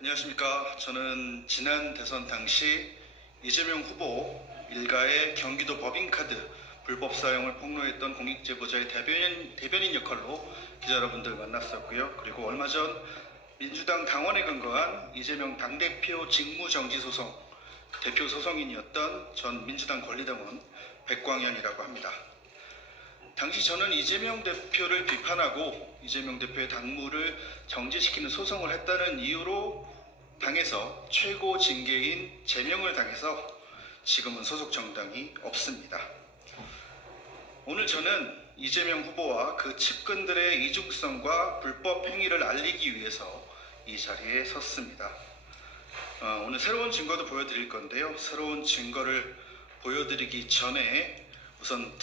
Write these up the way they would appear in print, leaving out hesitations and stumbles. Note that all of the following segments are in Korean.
안녕하십니까. 저는 지난 대선 당시 이재명 후보 일가의 경기도 법인카드 불법 사용을 폭로했던 공익제보자의 대변인 역할로 기자 여러분들 만났었고요. 그리고 얼마 전 민주당 당원에 근거한 이재명 당대표 직무정지 소송 대표 소송인이었던 전 민주당 권리당원 백광현이라고 합니다. 당시 저는 이재명 대표를 비판하고 이재명 대표의 당무를 정지시키는 소송을 했다는 이유로 당에서 최고 징계인 제명을 당해서 지금은 소속 정당이 없습니다. 오늘 저는 이재명 후보와 그 측근들의 이중성과 불법 행위를 알리기 위해서 이 자리에 섰습니다. 오늘 새로운 증거도 보여드릴 건데요. 새로운 증거를 보여드리기 전에 우선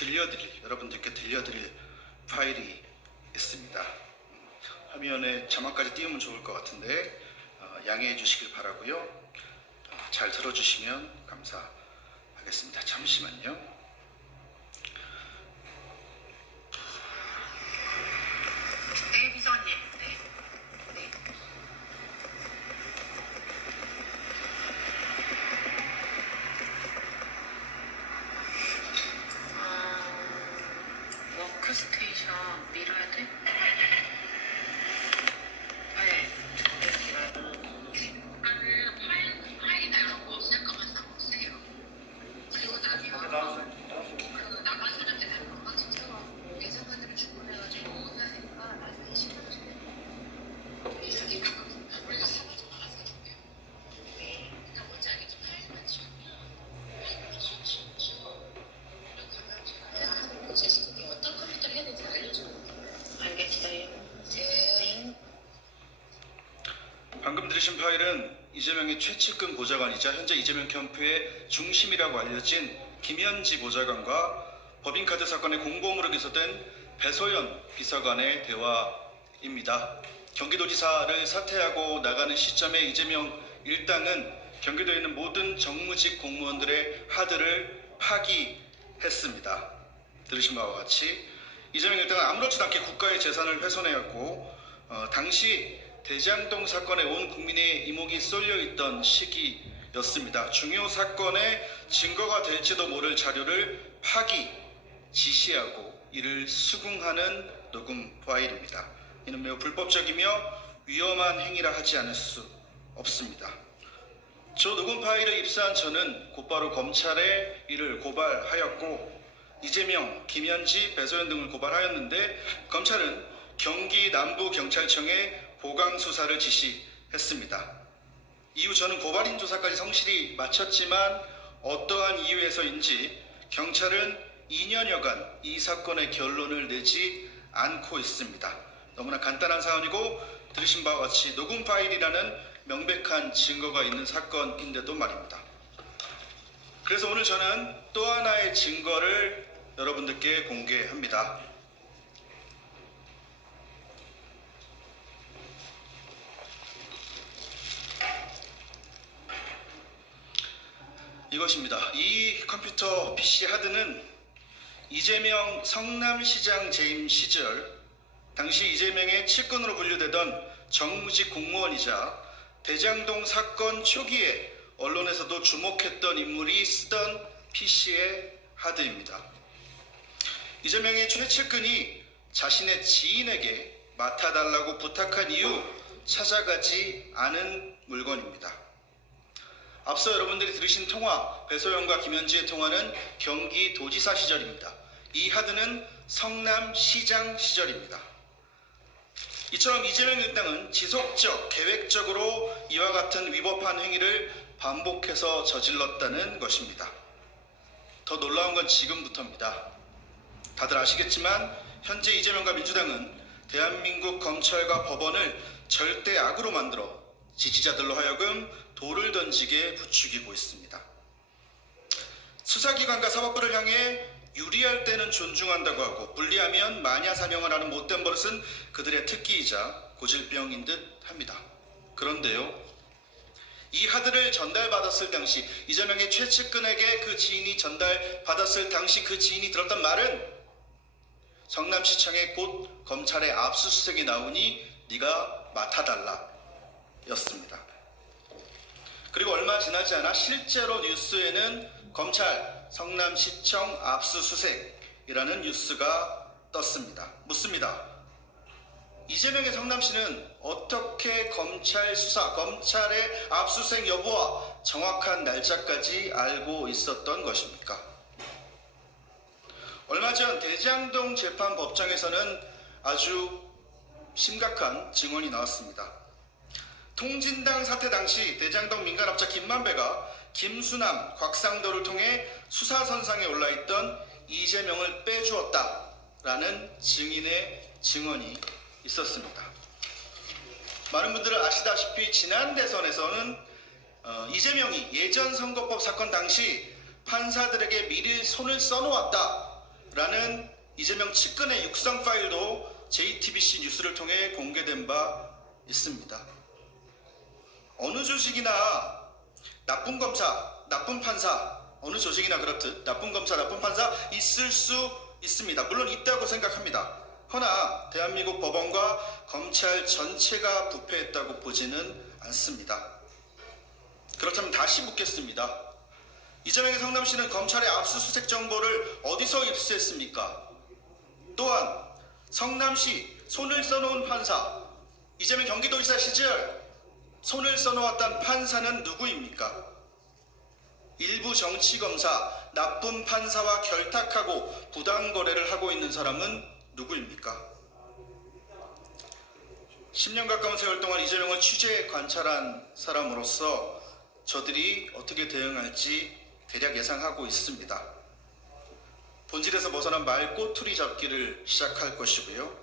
여러분들께 들려드릴 파일이 있습니다. 화면에 자막까지 띄우면 좋을 것 같은데 양해해 주시길 바라고요. 잘 들어주시면 감사하겠습니다. 잠시만요. 네, 비서관님. 네. 워크스테이션 밀어야 돼? 네. 파일이나 이런 거 없을 거면 상관없어요. 그리고 나면 그 나간 사람들 다 건강지처럼 예상관들을 주문해가지고 해야 되니까 나중에 시간을 좀 이렇게 가끔 우리가 사과 좀 알아서 해줄게요. 네. 그러니까 뭔지 알겠죠? 파일만 지우면 파일만 지우고 이런 가면 제가 하는 프로세스에 어떤 컴퓨터를 해야 되는지 알려줘요. 알겠어요. 네. 방금 들으신 파일은 이재명의 최측근 보좌관이자 현재 이재명 캠프의 중심이라고 알려진 김현지 보좌관과 법인카드 사건의 공범으로 기소된 배소연 비서관의 대화입니다. 경기도지사를 사퇴하고 나가는 시점에 이재명 일당은 경기도에 있는 모든 정무직 공무원들의 하드를 파기했습니다. 들으신 바와 같이 이재명 일당은 아무렇지도 않게 국가의 재산을 훼손해왔고 당시 대장동 사건에 온 국민의 이목이 쏠려있던 시기였습니다. 중요 사건의 증거가 될지도 모를 자료를 파기, 지시하고 이를 수긍하는 녹음 파일입니다. 이는 매우 불법적이며 위험한 행위라 하지 않을 수 없습니다. 저 녹음 파일을 입수한 저는 곧바로 검찰에 이를 고발하였고 이재명, 김현지, 배소연 등을 고발하였는데 검찰은 경기 남부경찰청에 보강 수사를 지시했습니다. 이후 저는 고발인 조사까지 성실히 마쳤지만 어떠한 이유에서인지 경찰은 2년여간 이 사건의 결론을 내지 않고 있습니다. 너무나 간단한 사안이고 들으신 바와 같이 녹음 파일이라는 명백한 증거가 있는 사건인데도 말입니다. 그래서 오늘 저는 또 하나의 증거를 여러분들께 공개합니다. 이것입니다. 이 컴퓨터 PC 하드는 이재명 성남시장 재임 시절 당시 이재명의 측근으로 분류되던 정무직 공무원이자 대장동 사건 초기에 언론에서도 주목했던 인물이 쓰던 PC의 하드입니다. 이재명의 최측근이 자신의 지인에게 맡아달라고 부탁한 이후 찾아가지 않은 물건입니다. 앞서 여러분들이 들으신 통화, 배소연과 김현지의 통화는 경기도지사 시절입니다. 이 하드는 성남시장 시절입니다. 이처럼 이재명 일당은 지속적, 계획적으로 이와 같은 위법한 행위를 반복해서 저질렀다는 것입니다. 더 놀라운 건 지금부터입니다. 다들 아시겠지만 현재 이재명과 민주당은 대한민국 검찰과 법원을 절대 악으로 만들어 지지자들로 하여금 돌을 던지게 부추기고 있습니다. 수사기관과 사법부를 향해 유리할 때는 존중한다고 하고 불리하면 마냐사명을 하는 못된 버릇은 그들의 특기이자 고질병인 듯 합니다. 그런데요, 이 하드를 전달받았을 당시 이재명의 최측근에게 그 지인이 전달받았을 당시 그 지인이 들었던 말은 성남시청에 곧 검찰의 압수수색이 나오니 네가 맡아달라 였습니다. 얼마 지나지 않아 실제로 뉴스에는 검찰 성남시청 압수수색이라는 뉴스가 떴습니다. 묻습니다. 이재명의 성남시는 어떻게 검찰 수사, 검찰의 압수수색 여부와 정확한 날짜까지 알고 있었던 것입니까? 얼마 전 대장동 재판법정에서는 아주 심각한 증언이 나왔습니다. 통진당 사태 당시 대장동 민간업자 김만배가 김수남, 곽상도를 통해 수사선상에 올라있던 이재명을 빼주었다라는 증인의 증언이 있었습니다. 많은 분들은 아시다시피 지난 대선에서는 이재명이 예전 선거법 사건 당시 판사들에게 미리 손을 써놓았다라는 이재명 측근의 육성 파일도 JTBC 뉴스를 통해 공개된 바 있습니다. 어느 조직이나 나쁜 검사, 나쁜 판사, 어느 조직이나 그렇듯 나쁜 검사, 나쁜 판사 있을 수 있습니다. 물론 있다고 생각합니다. 허나 대한민국 법원과 검찰 전체가 부패했다고 보지는 않습니다. 그렇다면 다시 묻겠습니다. 이재명의 성남시는 검찰의 압수수색 정보를 어디서 입수했습니까? 또한 성남시 손을 써놓은 판사, 이재명 경기도지사 시절 손을 써놓았던 판사는 누구입니까? 일부 정치검사, 나쁜 판사와 결탁하고 부당거래를 하고 있는 사람은 누구입니까? 10년 가까운 세월 동안 이재명을 취재 관찰한 사람으로서 저들이 어떻게 대응할지 대략 예상하고 있습니다. 본질에서 벗어난 말 꼬투리 잡기를 시작할 것이고요.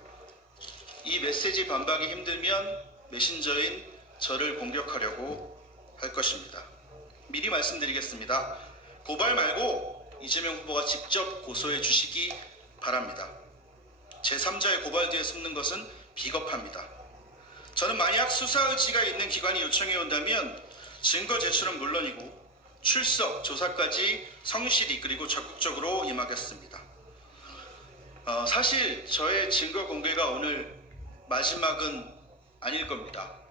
이 메시지 반박이 힘들면 메신저인 저를 공격하려고 할 것입니다. 미리 말씀드리겠습니다. 고발 말고 이재명 후보가 직접 고소해 주시기 바랍니다. 제3자의 고발 뒤에 숨는 것은 비겁합니다. 저는 만약 수사 의지가 있는 기관이 요청해 온다면 증거 제출은 물론이고 출석, 조사까지 성실히 그리고 적극적으로 임하겠습니다. 사실 저의 증거 공개가 오늘 마지막은 아닐 겁니다.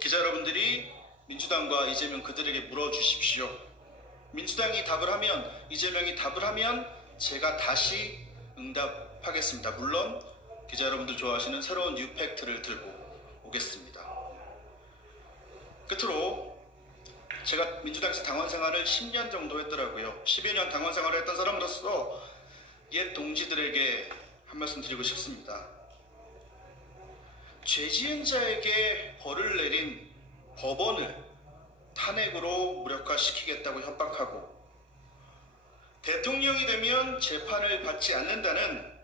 기자 여러분들이 민주당과 이재명 그들에게 물어주십시오. 민주당이 답을 하면, 이재명이 답을 하면 제가 다시 응답하겠습니다. 물론 기자 여러분들 좋아하시는 새로운 뉴팩트를 들고 오겠습니다. 끝으로 제가 민주당에서 당원 생활을 10년 정도 했더라고요. 10여 년 당원 생활을 했던 사람으로서 옛 동지들에게 한 말씀 드리고 싶습니다. 죄 지은 자에게 벌을 내린 법원을 탄핵으로 무력화시키겠다고 협박하고 대통령이 되면 재판을 받지 않는다는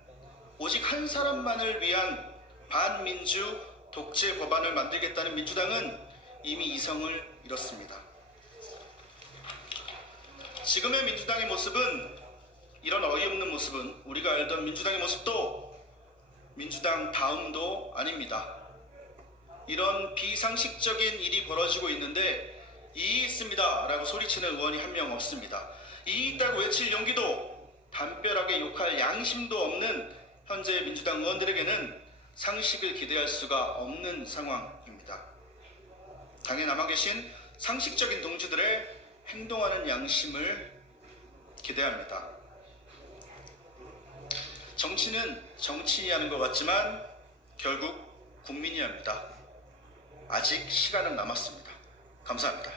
오직 한 사람만을 위한 반민주 독재 법안을 만들겠다는 민주당은 이미 이성을 잃었습니다. 지금의 민주당의 모습은, 이런 어이없는 모습은 우리가 알던 민주당의 모습도 민주당 다음도 아닙니다. 이런 비상식적인 일이 벌어지고 있는데 이의 있습니다 라고 소리치는 의원이 한 명 없습니다. 이의 있다고 외칠 용기도, 담벼락에 욕할 양심도 없는 현재 민주당 의원들에게는 상식을 기대할 수가 없는 상황입니다. 당에 남아계신 상식적인 동지들의 행동하는 양심을 기대합니다. 정치는 정치인이 하는 것 같지만 결국 국민이 합니다. 아직 시간은 남았습니다. 감사합니다.